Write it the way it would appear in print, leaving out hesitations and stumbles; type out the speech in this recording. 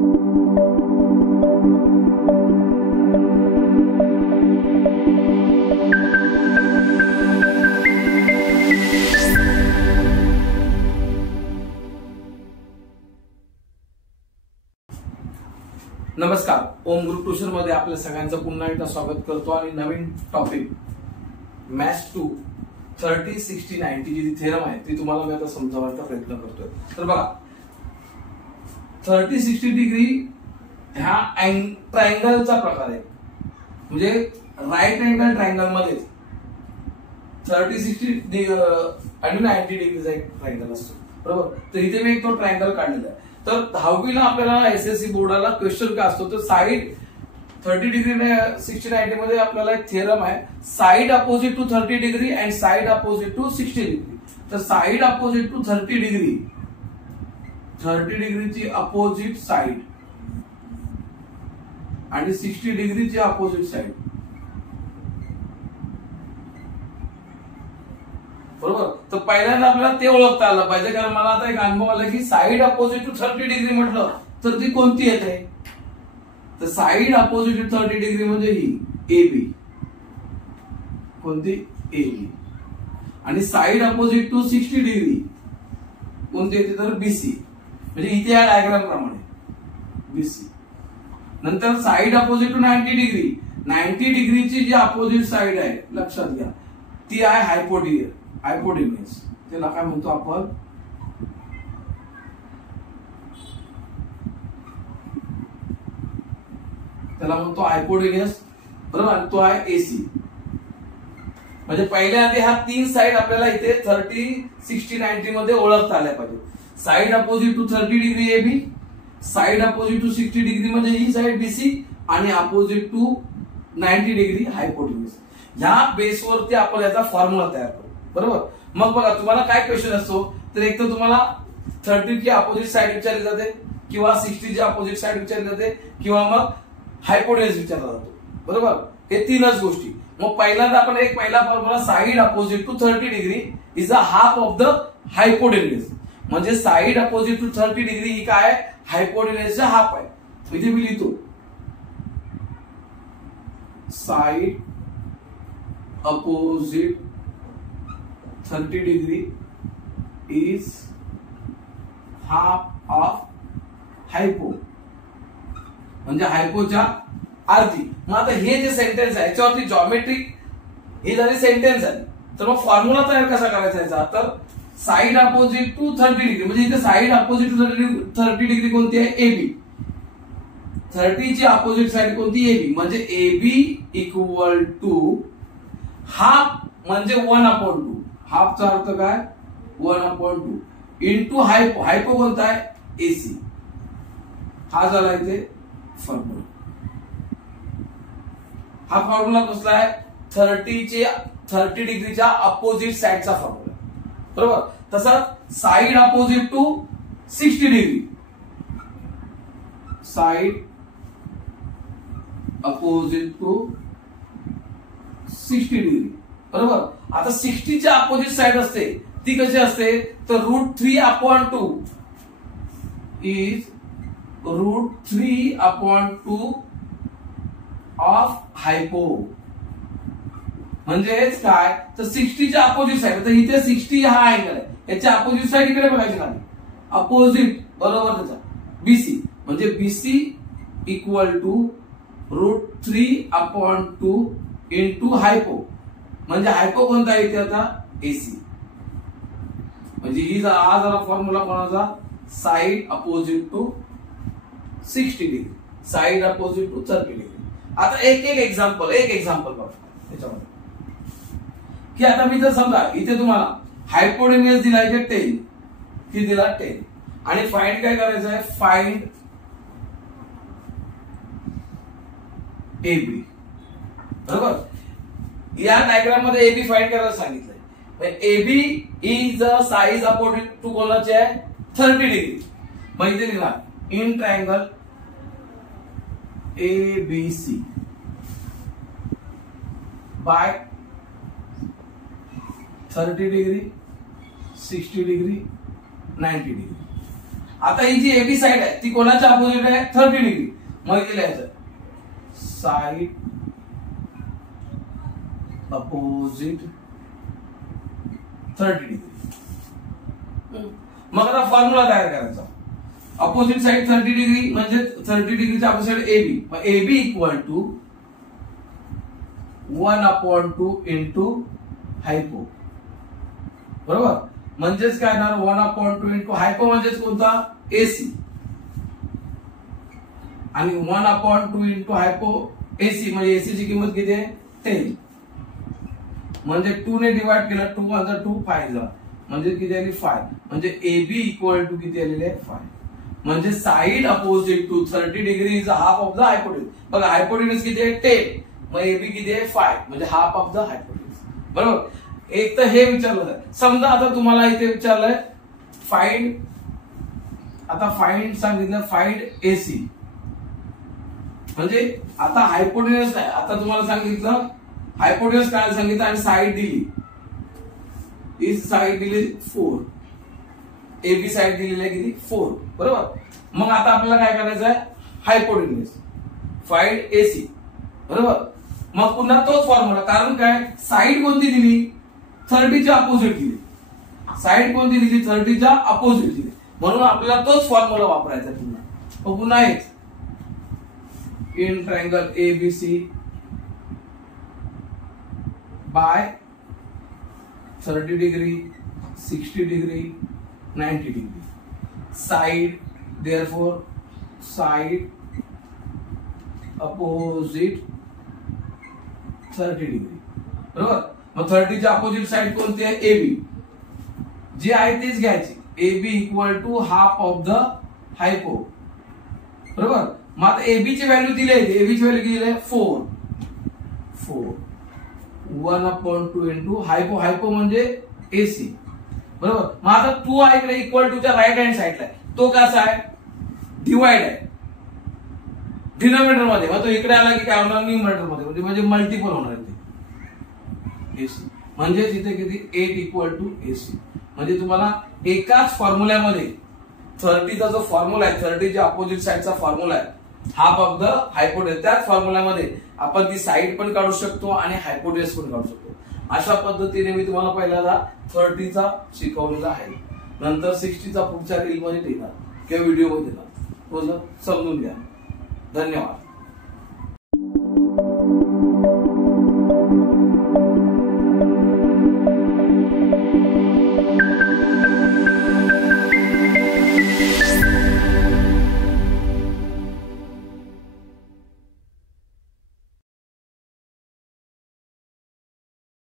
नमस्कार, ओम गुरु ट्युशन मध्ये आपल्या सगळ्यांचं पुन्हा एकदा स्वागत करतो आणि नवीन टॉपिक मॅथ्स 2 30, 60, 90 जी थेरम आहे ती तुम्हाला मी आता समजावण्याचा प्रयत्न करतोय. तर बघा 30, 60 डिग्री ह्या ट्रायंगलचा प्रकार आहे, म्हणजे राईट अँगल ट्रायंगल मध्ये 30, 60 आणि 90 डिग्रीचा एक ट्रायंगल असतो, बरोबर. तर इथे मी एक तो ट्रायंगल काढलेला आहे. तर 10वीला आपल्याला एसएससी बोर्डाला क्वेश्चन काय असतो, तर साइड 30 डिग्री 60, 90 मध्ये आपल्याला एक थेरम आहे, side opposite to 30 degree and side opposite to 60 degree. तर साइड अपोजिट टू 30 डिग्री, 30 डिग्रीची अपोजिट साइड आणि 60 डिग्रीची अपोजिट साइड, बरोबर. तर पहिल्यांदा आपल्याला ते ओळखता आलं पाहिजे, कारण मला आता एक अनुभव आला की साइड अपोजिट टू 30 डिग्री म्हटलं तर ती कोणती येते. तर साइड अपोजिट टू 30 डिग्री म्हणजे ही AB, कोणती AB. आणि साइड अपोजिट टू 60 डिग्री कोणती येते, तर BC. म्हणजे इथे या डायग्राम प्रमाणे BC. नंतर side opposite to 90 degree, 90 डिग्रीची G opposite side आहे लक्षात घ्या ती आहे हायपोटेन्युअस. त्याला काय म्हणतो आपण, त्याला म्हणतो हायपोटेन्युअस, बरोबर. आणि तो आहे AC. म्हणजे पहिल्या आधी ह्या तीन साइड आपल्याला इथे 30, 60, 90 मध्ये ओळखता आल्या पाहिजे. Side opposite to 30 degree AB, side opposite to 60 degree म्हणजे ही साइड BC आणि अपोजिट टू 90 डिग्री हायपोटेन्युअस. ह्या बेसवरती आपण याचा फॉर्म्युला तयार करू, बरोबर. मग बघा तुम्हाला काय क्वेश्चन असतो, तर एक तर तुम्हाला 30 ची अपोजिट साइड विचारली जाते, किंवा 60 ची अपोजिट साइड विचारली जाते, किंवा मग हायपोटेन्युअस विचारला जातो, बरोबर. हे तीनच गोष्टी. मग पहिल्यांदा आपण एक पहिला formula, side opposite to 30 degree is a half of the hypotenuse. म्हणजे साइड अपोजिट टू 30 डिग्री ही काय, हायपोटेन्युअसचा हाफ आहे. इथे मी लिहितो side opposite 30 degree is half of hypo, म्हणजे हायपोच्या अर्धी. मग आता हे जे सेंटेन्स आहे याच्यावरती जॉमेट्रिक ही झाली सेंटेन्स आहे. तर मग फॉर्म्युला तयार कसा करायचा याचा, तर साइड अपोजिट टू 30 डिग्री म्हणजे इथे साइड अपोजिट टू 30 डिग्री कोणती आहे, AB. 30 ची अपोजिट साइड कोणती, AB. म्हणजे AB इक्वल टू हाफ, म्हणजे 1/2. हाफचा अर्थ काय, 1/2 इंटू हायपो. हायपो कोणता आहे, AC. हा झाला इथे फॉर्म्युला. हा फॉर्म्युला कसला आहे, 30 डिग्रीच्या अपोजिट साइडचा फॉर्म्युला, बरोबर. तसंच side opposite to 60 degree, side opposite to 60 degree, बरोबर. आता 60 ची अपोजिट साइड असते ती कशी असते, तर √3/2 इज √3/2 ऑफ हायपो. म्हणजेच काय, तर 60 च्या अपोजिट साइड, तर इथे 60 हा अँगल आहे, याच्या अपोजिट साइड इकडे बघायची खाली अपोजिट, बरोबर. त्याचा BC म्हणजे BC equal to √3/2 into hypo. म्हणजे हायपो कोणता येते आता, AC. म्हणजे ही हा झाला फॉर्म्युला कोणाचा, side opposite to 60 degree, side opposite to 30 degree. आता एक एक्झाम्पल बघा त्याच्यामध्ये, की आता मी जर समजा इथे तुम्हाला हायपोटेन्युअस दिला इथे 10, की दिला 10, आणि फाइंड काय करायचं आहे, फाइंड AB, बरोबर. या डायग्राम मध्ये AB फाइंड करायला सांगितलंय. AB is the side opposite to कोणाचे आहे, 30 डिग्री. मग इथे लिहा in triangle ABC by 30 degree, 60 degree, 90 degree. आता ही जी एबी साइड आहे ती कोणाच्या अपोजिट आहे 30 डिग्री. मग इथे लिहायचं साइड अपोजिट 30 डिग्री. मग आता फॉर्म्युला तयार करायचा. अपोजिट साइड 30 डिग्री म्हणजे 30 डिग्रीच्या अपोजिट एबी. मग AB equal to 1/2 into hypo. बरोबर. म्हणजेच काय येणार 1/2 इंटू हायपो म्हणजेच कोणता एसी आणि 1/2 इंटू हायपो एसी म्हणजे एसी ची किंमत किती आहे 10. म्हणजे 2 ने डिवाइड केलं 2 × 2 5 म्हणजे किती आली 5. म्हणजे एबी इक्वल टू किती आलेले आहे 5. म्हणजे side opposite to 30 degree is half of the hypotenuse. बघा हायपोटेन्यूज किती आहे 10. मग एबी किती आहे 5 म्हणजे हाफ ऑफ द हायपोटेन्यूज. बरोबर. एक तर हे विचारलं जातं. समजा आता तुम्हाला इथे विचारलंय फाइंड. आता फाइंड सांगितलं फाइंड एसी म्हणजे आता हायपोटेन्यूज नाही. आता तुम्हाला सांगितलं हायपोटेन्यूज काय सांगितलं आणि साइड दिली. ही साइड दिली 4. एबी साइड दिलेली आहे किती 4. बरोबर. मग आता आपल्याला काय करायचं आहे हायपोटेन्यूज फाइंड एसी. बरोबर. मग पुन्हा तोच फॉर्म्युला. कारण काय साइड कोणती दिली 30 च्या अपोजिट दिली. साइड कोणती दिली 30 च्या अपोजिट दिली. म्हणून आपल्याला तोच फॉर्म्युला वापरायचा पुन्हा. मग पुन्हा हेच in triangle ABC by 30 degree 60 degree 90 degree side therefore side opposite 30 degree. बरोबर. मग 30 च्या अपोजिट साइड कोणती आहे एबी. जी आहे तीच घ्यायची. AB equal to half of the hypo. बरोबर. मग आता एबी ची व्हॅल्यू दिली आहे. एबी ची व्हॅल्यू दिली आहे 4 1/2 इंटू हायपो. हायपो म्हणजे एसी. बरोबर. मग आता 2 आहे इकडे इक्वल टू च्या राईट हँड साइडला आहे. तो कसा आहे डिवाइड आहे डिनोमिनेटर मध्ये. मग तो इकडे आला की काय होणार न्यूमरेटर मध्ये म्हणजे मल्टिपल होणार आहे एसी. म्हणजे इथे किती 8 इक्वल टू एसी. म्हणजे तुम्हाला एकाच फॉर्म्युल्यामध्ये 30 चा जो फॉर्म्युला आहे 30 च्या अपोजिट साइडचा फॉर्म्युला आहे हाफ ऑफ द हायपोटेन्यूज. त्याच फॉर्म्युल्यामध्ये आपण ती साइड पण काढू शकतो आणि हायपोटेन्यूज पण काढू शकतो. अशा पद्धतीने मी तुम्हाला पहिल्यांदा 30 चा शिकवलेला आहे. नंतर 60 चा पुढच्या रील मध्ये देणार किंवा व्हिडिओ मध्ये देणार. समजून घ्या. धन्यवाद.